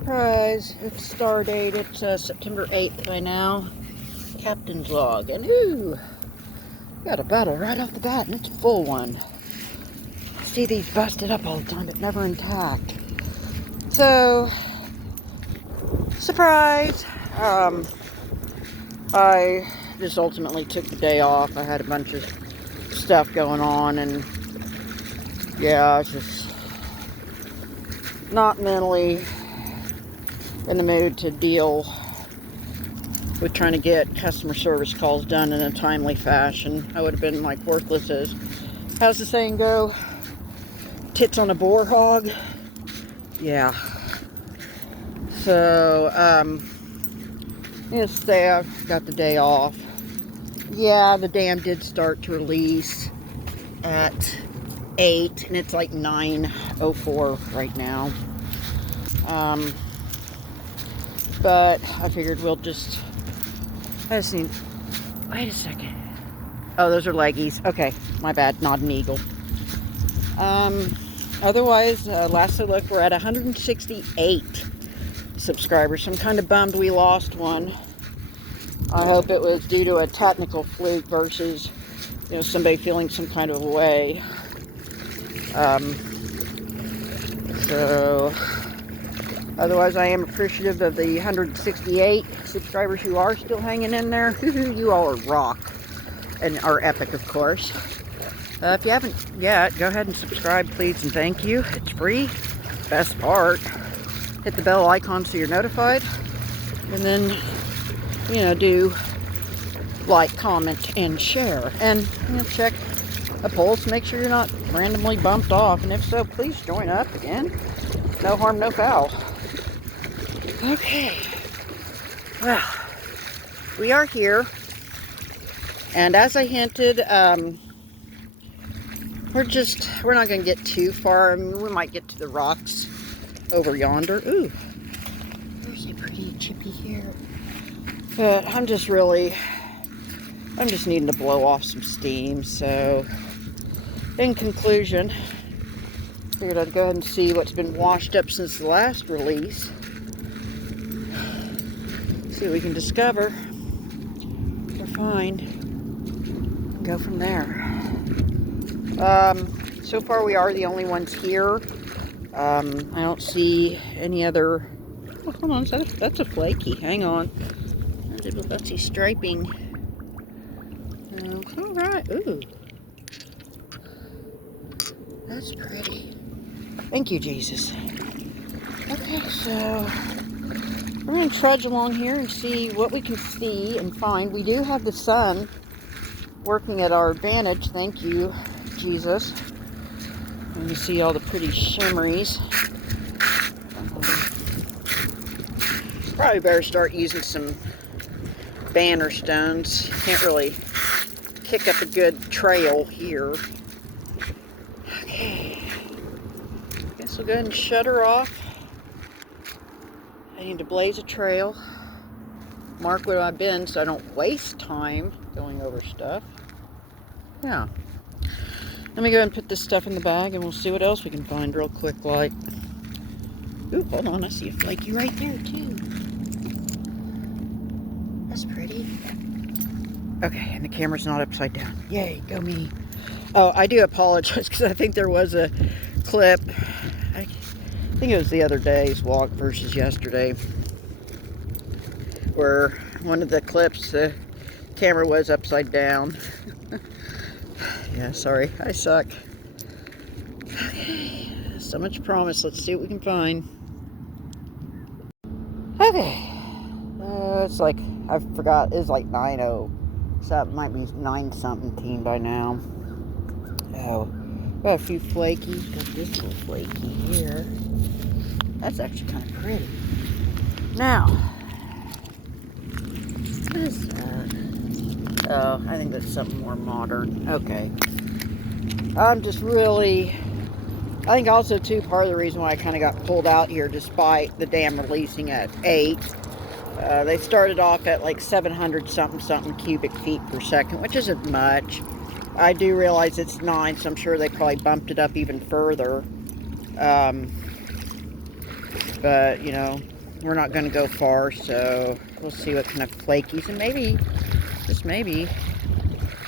Surprise, it's star date, it's September 8th by now. Captain's log, and ooh, got a battle right off the bat, and it's a full one. I see these busted up all the time, but never intact. So, surprise! I just ultimately took the day off. I had a bunch of stuff going on, and yeah, I was just not mentally in the mood to deal with trying to get customer service calls done in a timely fashion. I would have been like worthless as, how's the saying go? Tits on a boar hog? Yeah. So, needless to say, I've got the day off. Yeah, the dam did start to release at 8, and it's like 9:04 right now. But I figured we'll just, I just need, wait a second. Oh, those are leggies. Okay, my bad, not an eagle. Otherwise, last I looked, we're at 168 subscribers. So I'm kind of bummed we lost one. I hope it was due to a technical fluke versus, somebody feeling some kind of a way. So, otherwise, I am appreciative of the 168 subscribers who are still hanging in there. You all are rock and are epic, of course. If you haven't yet, go ahead and subscribe, please, and thank you. It's free. Best part. Hit the bell icon so you're notified. And then, do like, comment, and share. And, check a pulse. Make sure you're not randomly bumped off. And if so, please join up again. No harm, no foul. Okay. Well, we are here. And as I hinted, we're not going to get too far. I mean, we might get to the rocks over yonder. Ooh, there's a pretty chippy here. But I'm just needing to blow off some steam. So, in conclusion, figured I'd go ahead and see what's been washed up since the last release. See what we can discover or find. Go from there. So far we are the only ones here. I don't see any other. Oh, hold on, that's a flaky. Hang on. Let's see, striping. All right. Ooh, that's pretty. Thank you, Jesus. Okay, so we're going to trudge along here and see what we can see and find. We do have the sun working at our advantage. Thank you, Jesus. And you see all the pretty shimmeries. Probably better start using some banner stones. Can't really kick up a good trail here. Okay. Guess we'll go ahead and shut her off. I need to blaze a trail. Mark where I've been so I don't waste time going over stuff. Yeah. Let me go ahead and put this stuff in the bag and we'll see what else we can find real quick. Like, ooh, hold on, I see a flaky right there too. That's pretty. Okay, and the camera's not upside down. Yay, go me. Oh, I do apologize because I think there was a clip. I think it was the other day's walk versus yesterday, where one of the clips, the camera was upside down. Yeah, sorry, I suck. Okay, so much promise. Let's see what we can find. Okay, it's like, I forgot, it's like 9:07, might be 9:17 by now. Oh, got a few flakies. Got this little flaky here. That's actually kind of pretty. Now, what is that? Oh, I think that's something more modern. Okay. I'm just really, I think also too, part of the reason why I kind of got pulled out here despite the dam releasing at 8. They started off at like 700 something cubic feet per second, which isn't much. I do realize it's 9, so I'm sure they probably bumped it up even further. But, you know, we're not going to go far, so we'll see what kind of flakies, and maybe, just maybe,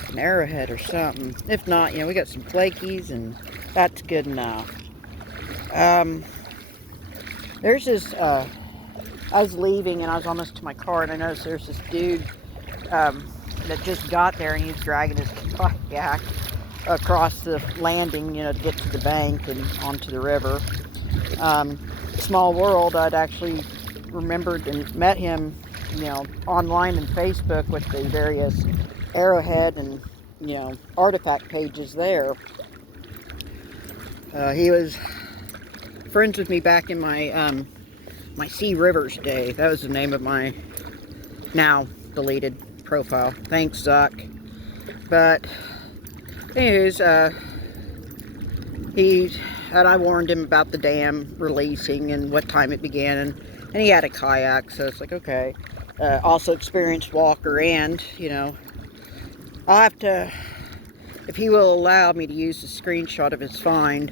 an arrowhead or something. If not, you know, we got some flakies, and that's good enough. There's this, I was leaving, and I was almost to my car, and I noticed there's this dude that just got there, and he's dragging his kayak across the landing, you know, to get to the bank and onto the river. Small world, I'd actually remembered and met him, you know, online and Facebook with the various arrowhead and, you know, artifact pages there. He was friends with me back in my my Sea Rivers day. That was the name of my now deleted profile. Thanks, Zuck. But anyways, I warned him about the dam releasing and what time it began, and he had a kayak, so it's like, okay. Also experienced walker, and, you know, I'll have to, if he will allow me to use a screenshot of his find,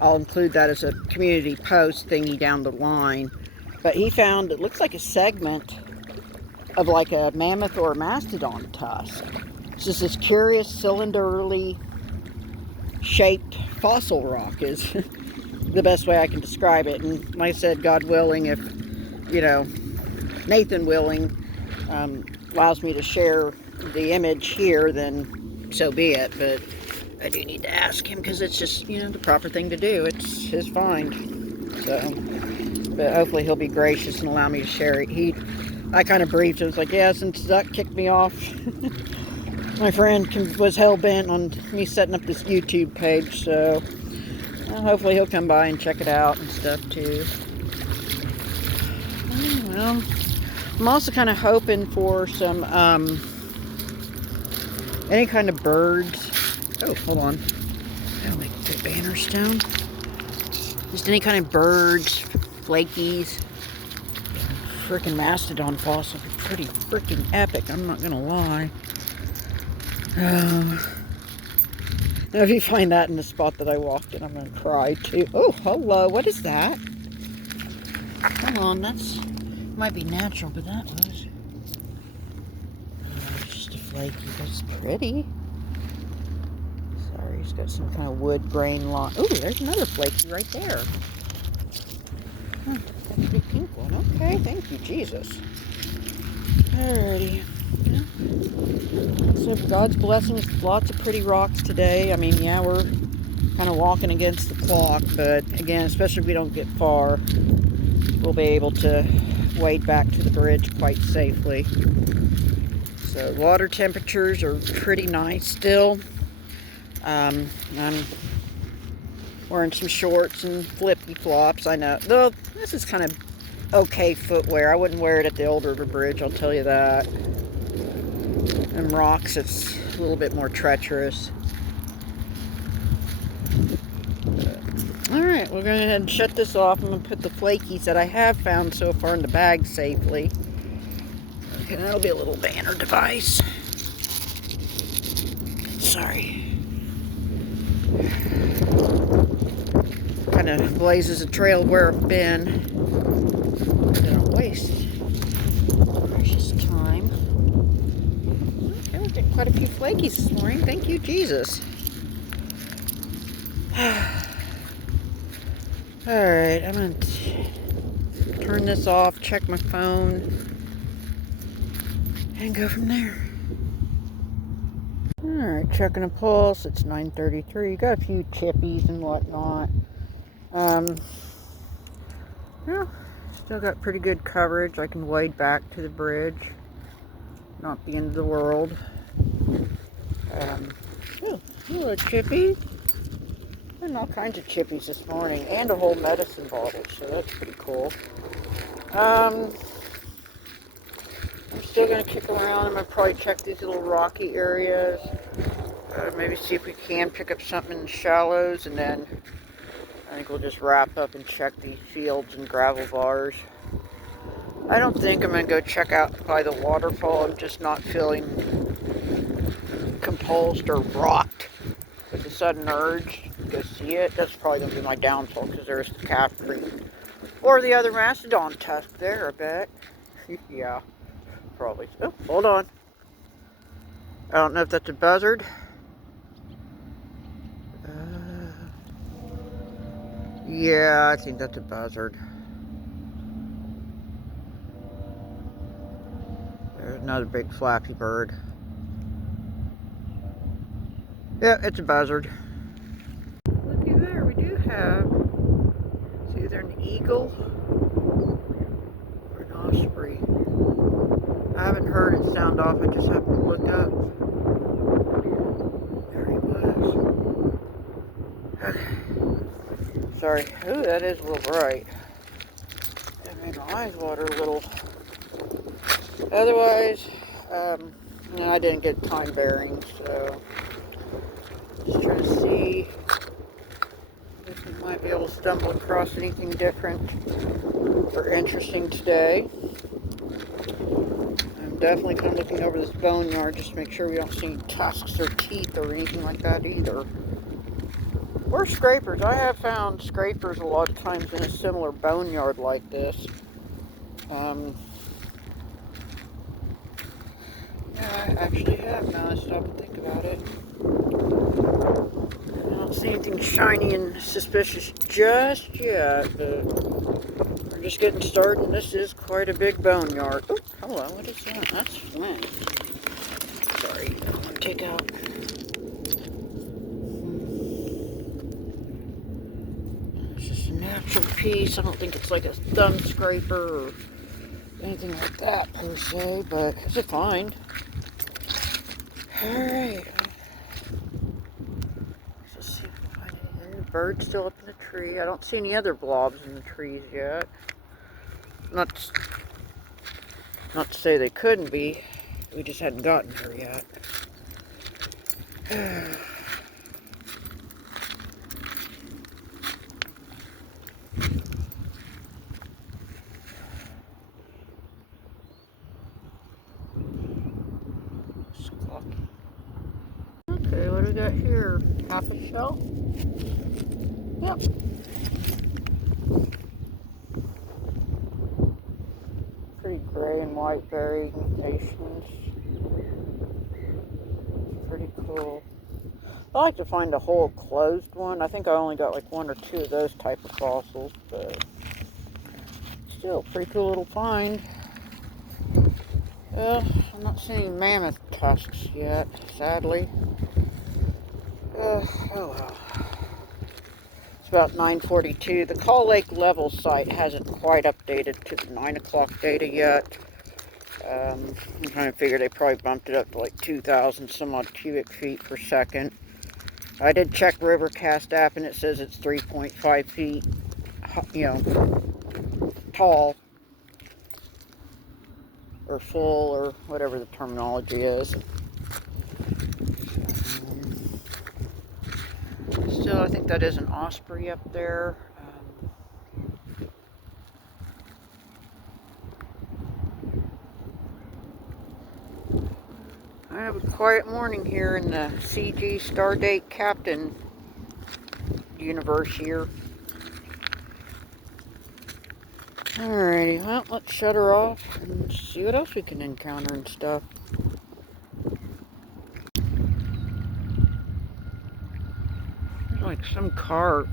I'll include that as a community post thingy down the line. But he found, it looks like a segment of like a mammoth or a mastodon tusk. It's just this curious cylinderly shaped fossil rock is the best way I can describe it. And like I said, God willing, if, you know, Nathan willing, allows me to share the image here, then so be it. But I do need to ask him, because it's just, you know, the proper thing to do. It's his find. So, but hopefully he'll be gracious and allow me to share it. I kind of briefed him. It's like, yeah, since Zuck kicked me off, my friend was hell-bent on me setting up this YouTube page, so hopefully he'll come by and check it out and stuff too. Well, I'm also kind of hoping for some, any kind of birds. Oh, hold on. I don't like the banners down. Just any kind of birds, flakies. Freaking mastodon fossil would be pretty freaking epic, I'm not gonna lie. Now if you find that in the spot that I walked in, I'm gonna cry too. Oh, hello, what is that? Come on, that's, might be natural, but that was just a flaky, but it's pretty. Sorry, it's got some kind of wood grain line. Oh, there's another flaky right there. Huh, that's a big pink one. Okay, thank you, Jesus. Alrighty. Yeah. So God's blessings, lots of pretty rocks today. I mean, yeah, we're kind of walking against the clock, but again, especially if we don't get far, we'll be able to wade back to the bridge quite safely. So water temperatures are pretty nice still. I'm wearing some shorts and flippy flops. I know, though this is kind of okay footwear. I wouldn't wear it at the Old River Bridge, I'll tell you that. And rocks, it's a little bit more treacherous. Alright, we're going to go ahead and shut this off. I'm going to put the flakies that I have found so far in the bag safely. Okay, that'll be a little banner device. Sorry. Kind of blazes a trail where I've been. I don't waste precious time. Okay, we get quite a few flakies this morning. Thank you, Jesus. Alright, I'm going to turn this off, check my phone, and go from there. Alright, checking a pulse. It's 9:33. Got a few chippies and whatnot. Yeah, still got pretty good coverage. I can wade back to the bridge. Not the end of the world. Oh, hello, chippy. And all kinds of chippies this morning, and a whole medicine bottle, so that's pretty cool. I'm still going to kick around. I'm going to probably check these little rocky areas. Maybe see if we can pick up something in the shallows, and then I think we'll just wrap up and check these fields and gravel bars. I don't think I'm going to go check out by the waterfall. I'm just not feeling compulsed or rocked with a sudden urge to go see it. That's probably going to be my downfall, because there's the calf creek Or the other mastodon tusk there, I bet. Yeah, probably. Oh, hold on. I don't know if that's a buzzard. Yeah, I think that's a buzzard. There's another big flappy bird. Yeah, it's a buzzard. Looky there, we do have, it's either an eagle or an osprey. I haven't heard it sound off, I just happened to look up. There he was. Okay. Sorry. Ooh, that is a little bright. That made my eyes water a little. Otherwise, I didn't get time bearings, so just trying to see if we might be able to stumble across anything different or interesting today. I'm definitely kind of looking over this boneyard just to make sure we don't see any tusks or teeth or anything like that either. Or scrapers. I have found scrapers a lot of times in a similar boneyard like this. Yeah, I actually have now I stop and think about it. I don't see anything shiny and suspicious just yet, but we're just getting started, and this is quite a big boneyard. Oh, hello, what is that? That's flint. Sorry, I want to take out. It's just a natural piece. I don't think it's like a thumb scraper or anything like that per se, but it's a find. Alright. Let's see if we can find anything. The bird's still up in the tree. I don't see any other blobs in the trees yet. Not to say they couldn't be. We just hadn't gotten there yet. Okay, what do we got here? Half a shell? Yep. Pretty gray and white variations. Pretty cool. I like to find a whole closed one. I think I only got like one or two of those type of fossils, but still pretty cool little find. I'm not seeing mammoth tusks yet, sadly. Oh well. It's about 9:42. The Call Lake level site hasn't quite updated to the 9 o'clock data yet. I'm trying to figure they probably bumped it up to like 2,000 some odd cubic feet per second. I did check Rivercast app and it says it's 3.5 feet, tall or full or whatever the terminology is. Still, I think that is an osprey up there. I have a quiet morning here in the CG Stardate Captain universe here. Alrighty, well, let's shut her off and see what else we can encounter and stuff. There's like some carp.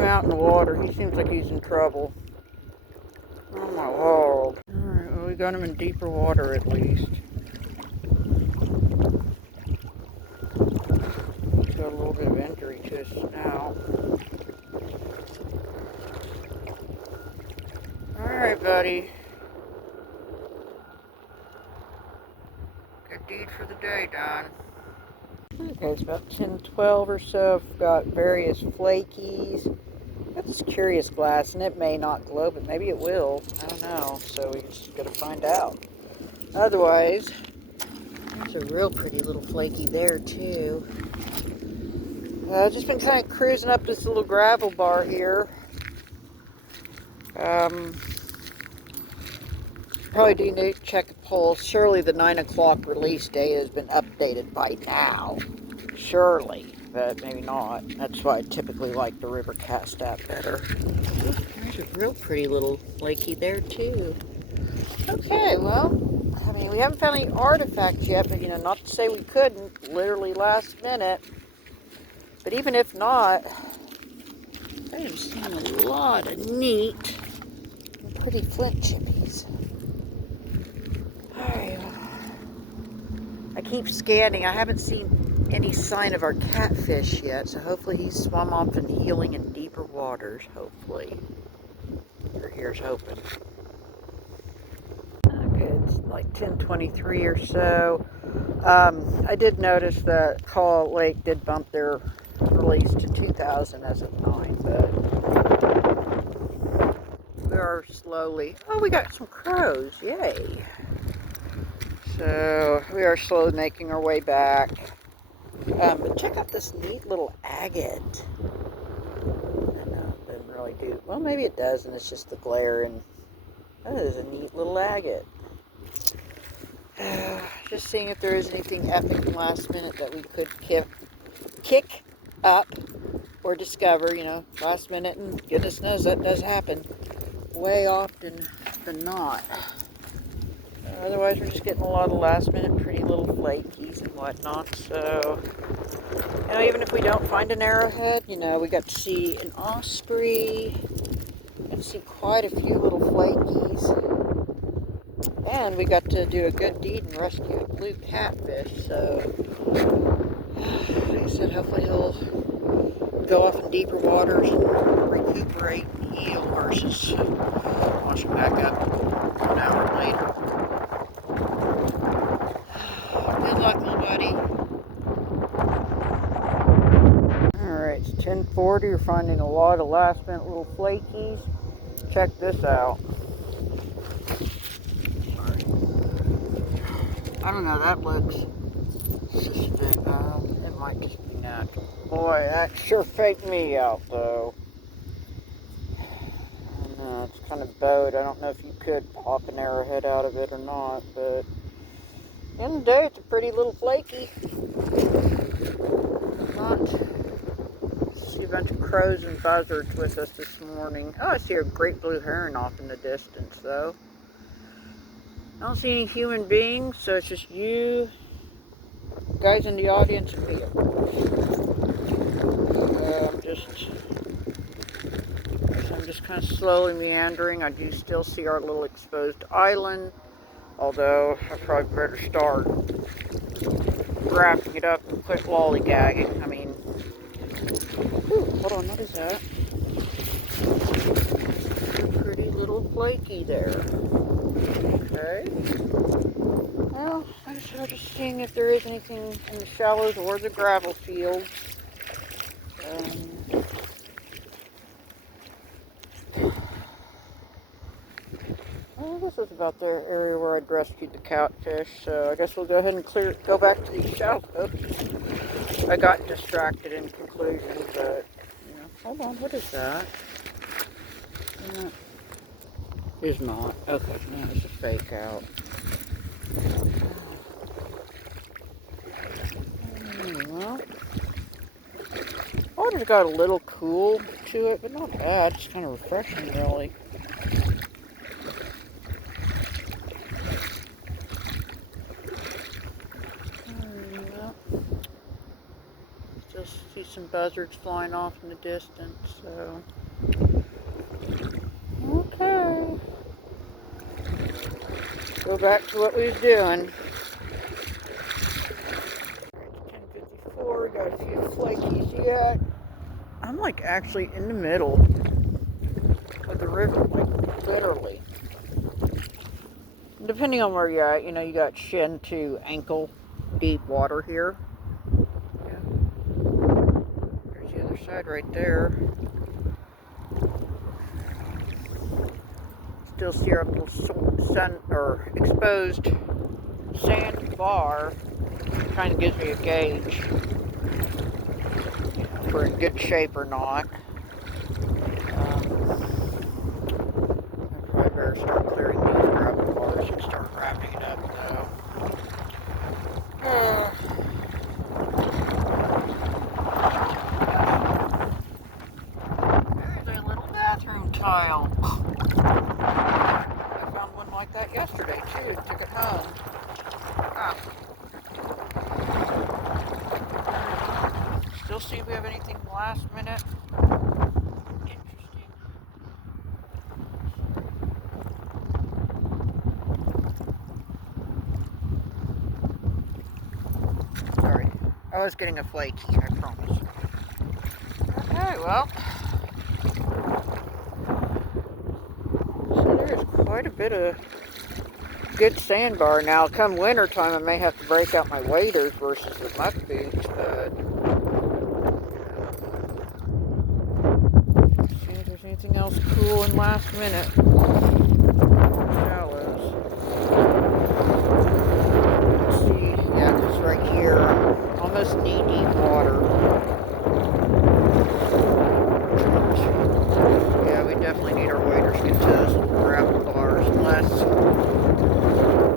him out in the water. He seems like he's in trouble. Oh my lord. Alright, well we got him in deeper water at least. He's got a little bit of injury to his snout. Alright, buddy. Good deed for the day, Don. Okay, it's about 10:12 or so. I've got various flakies. Got this curious glass, and it may not glow, but maybe it will. I don't know. So we just gotta find out. Otherwise, there's a real pretty little flaky there too. I've just been kind of cruising up this little gravel bar here. Probably do need to check a pulse. Surely the 9 o'clock release date has been updated by now. Surely, but maybe not. That's why I typically like the river cast app better. Ooh, there's a real pretty little flaky there too. Okay, well, I mean, we haven't found any artifacts yet, but not to say we couldn't, literally last minute. But even if not, I have seen a lot of neat and pretty flint chippies. Alright, I keep scanning. I haven't seen any sign of our catfish yet, so hopefully he's swum off and healing in deeper waters, hopefully. Here's hoping. Okay, it's like 10:23 or so. I did notice that Call Lake did bump their release to 2,000 as of 9, but we are slowly... Oh, we got some crows, yay! So, we are slowly making our way back. But check out this neat little agate. I know, it doesn't really do... Well, maybe it does, and it's just the glare, and that is a neat little agate. Just seeing if there is anything epic and last minute that we could kick up or discover, last minute, and goodness knows that does happen way often than not. Otherwise, we're just getting a lot of last minute pretty little flakies and whatnot. So, even if we don't find an arrowhead, we got to see an osprey, and see quite a few little flakies. And we got to do a good deed and rescue a blue catfish. So, like I said, hopefully he'll go off in deeper waters and recuperate and heal versus washing back up an hour later. Good luck, little buddy. Alright, it's 10:40. We're finding a lot of last minute little flakies. Check this out. I don't know, that looks suspicious. It might just be natural. Boy, that sure faked me out, though. I don't know, it's kind of bowed. I don't know if you could pop an arrowhead out of it or not, but at the end of the day, it's a pretty little flaky. Not see a bunch of crows and buzzards with us this morning. Oh, I see a great blue heron off in the distance, though. I don't see any human beings, so it's just you guys in the audience and me. I'm just kind of slowly meandering. I do still see our little exposed island, although I probably better start wrapping it up and quit lollygagging. I mean, ooh, hold on, what is that? A pretty little flaky there. Okay. Well, I guess I'm just seeing if there is anything in the shallows or the gravel fields. Well, this is about the area where I'd rescued the catfish, so I guess we'll go ahead and go back to these shallows. I got distracted in conclusion, but, hold on, what is that? Is not. Okay, no, it's a fake out. Well, water's got a little cool to it, but not bad. It's kind of refreshing, really. Well, still see some buzzards flying off in the distance, so. Okay. Go back to what we was doing. It's 10:54, got a few flakies yet. I'm like actually in the middle of the river, like literally. Depending on where you're at, you know, you got shin to ankle deep water here. Yeah. There's the other side right there. Still see our little sun or exposed sand bar. Kind of gives me a gauge if we're in good shape or not. I probably better start clearing these gravel bars and start wrapping it up though. There's a little bathroom tile. I found one like that yesterday too and took it home. Still see if we have anything last minute. Interesting. Sorry, I was getting a flaky, I promise. Okay, well. So there's quite a bit of good sandbar. Now, come winter time, I may have to break out my waders versus the muck boots, but see if there's anything else cool in last minute. Shallows. Let's see. Yeah, because right here, almost knee-deep water. Yeah, we definitely need our waders to get to those little gravel bars, unless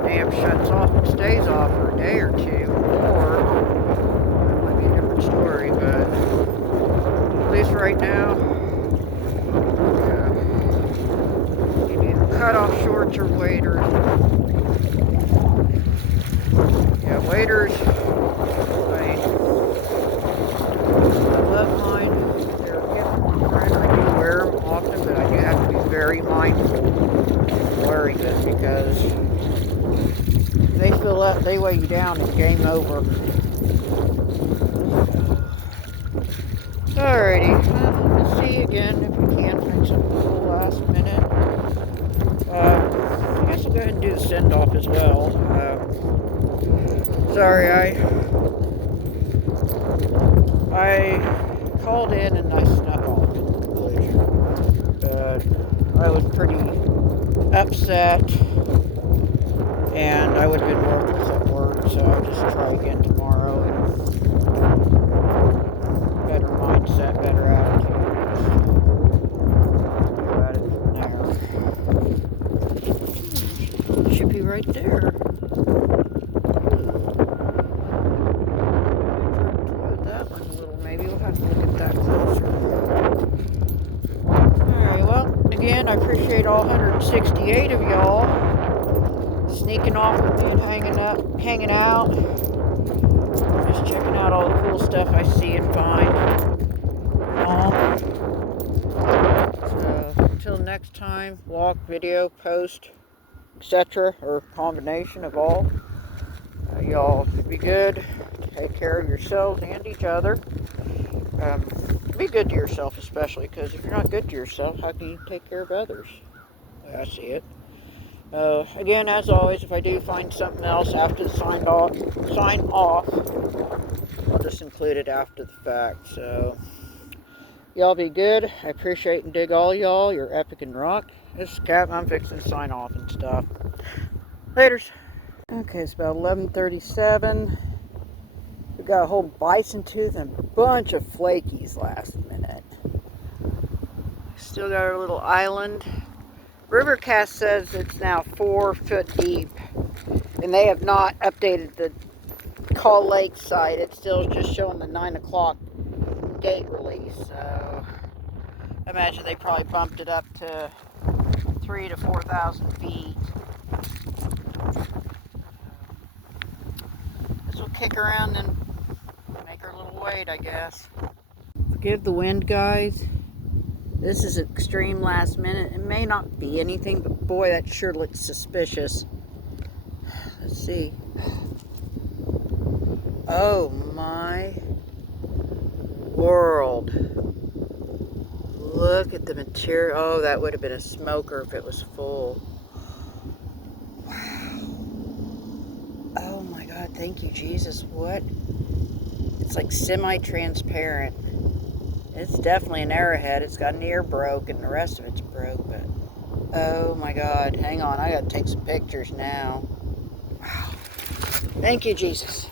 dam shuts off and stays off for a day or two, or it might be a different story, but at least right now, you need either cut off shorts or waders. Yeah, waders, I love mine. They're a gift from a friend. I do wear them often, but I do have to be very mindful wearing them because they fill up, they weigh you down, and game over. Alrighty, let's see again if we can find something cool last minute. I guess I'll go ahead and do the send-off as well. Sorry, I called in and I snuck off in conclusion. I was pretty upset. And I would have been worthless at work, so I'll just try again tomorrow. And better mindset, better attitude. Go at it from there. Should be right there. That one a little, maybe we'll have to look at that closer. Alright, well, again, I appreciate all 168 of y'all sneaking off with me and hanging out, just checking out all the cool stuff I see and find. So until next time, walk, video, post, etc., or combination of all. Y'all be good. Take care of yourselves and each other. Be good to yourself, especially, because if you're not good to yourself, how can you take care of others? The way I see it. Again, as always, if I do find something else after the sign off, I'll just include it after the fact. So, y'all be good. I appreciate and dig all y'all. You're epic and rock. This is Cap. I'm fixing to sign off and stuff. Laters. Okay, it's about 11:37. We got a whole bison tooth and a bunch of flakies last minute. Still got our little island. Rivercast says it's now 4 foot deep, and they have not updated the Call Lake site. It's still just showing the 9 o'clock gate release, so I imagine they probably bumped it up to 3,000 to 4,000 feet. This will kick around and make her little wade, I guess. Forgive the wind, guys. This is extreme last minute. It may not be anything, but boy, that sure looks suspicious. Let's see. Oh my world. Look at the material. Oh, that would have been a smoker if it was full. Wow. Oh my God, thank you, Jesus. What? It's like semi-transparent. It's definitely an arrowhead. It's got an ear broke and the rest of it's broke, but oh my God. Hang on, I gotta take some pictures now. Wow. Thank you, Jesus.